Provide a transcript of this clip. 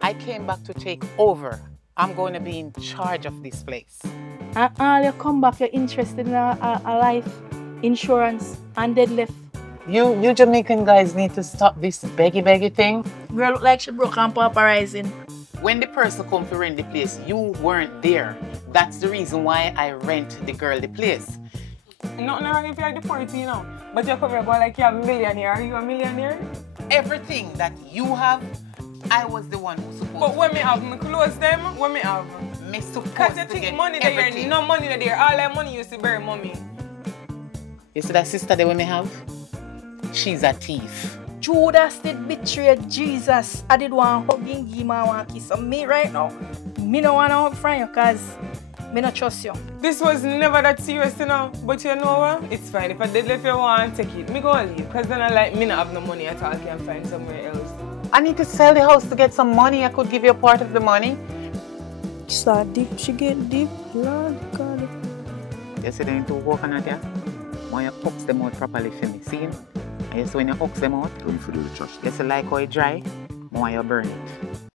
I came back to take over. I'm going to be in charge of this place. And all you come back, you're interested in a life, insurance, and deadlift. You Jamaican guys need to stop this beggy thing. Girl look like she broke and pauperizing. When the person come to rent the place, you weren't there. That's the reason why I rent the girl the place. Nothing wrong if you're the 40, you know. But you come here going like you're a millionaire. Are you a millionaire? Everything that you have, I was the one who supposed But when me have my clothes them, when me have. me supposed Because you to think get money there, everything. no money there. All that money used to bury mommy. You see that sister that we may have? She's a thief. Judas did betray Jesus. I did want to hug him, give him one kiss. So me right now, me no want to hug from you because me not trust you. This was never that serious, you know. But you know what? It's fine. If I did if you want to take it, me go and leave. Because then I like me not have no money at all. I can find somewhere else. I need to sell the house to get some money. I could give you a part of the money. She start deep. She get deep. Lord God. You see them two coconut here? When you hooks them out properly for me, see? And you see when you hooks them out, Don't forget the trash. you see like how it dry, when you burn it.